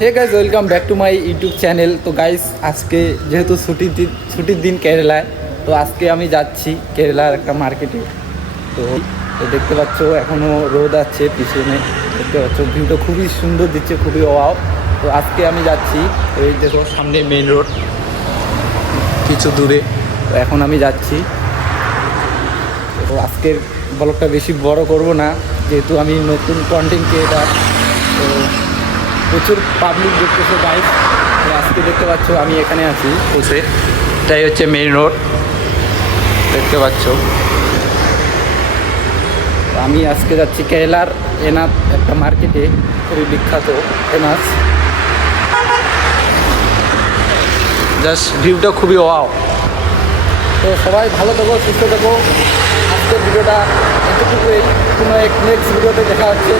Hey guys, welcome back to my YouTube channel. তো guys, আজকে যেহেতু ছুটির দিন কেরালায়, তো আজকে আমি যাচ্ছি কেরালার একটা মার্কেটে। তো তো দেখতে পাচ্ছ এখনও রোদ আছে পিছনে, দেখতে পাচ্ছ ভিউটা খুবই সুন্দর দিচ্ছে, খুবই ওয়াও। তো আজকে আমি যাচ্ছি, ওই দেখো সামনে মেইন রোড কিছু দূরে। তো এখন আমি যাচ্ছি। তো আজকের ব্লগটা বেশি বড় করব না, যেহেতু আমি নতুন কন্টেন্ট ক্রিয়েটার। তো প্রচুর পাবলিক দেখতেছে গাইড। তো আজকে দেখতে পাচ্ছ আমি এখানে আছি বসে, এটাই হচ্ছে মেইন রোড, দেখতে পাচ্ছ। তো আমি আজকে যাচ্ছি কেরালার এনাথ একটা মার্কেটে, খুবই বিখ্যাত ফেমাস। জাস্ট ভিউটা খুবই ওয়াও। তো সবাই ভালো থাকো, সুস্থ থাকো। আজকের ভিডিওটা এতটুকুই, কোনো এক নেক্সট ভিডিওতে দেখা হচ্ছে।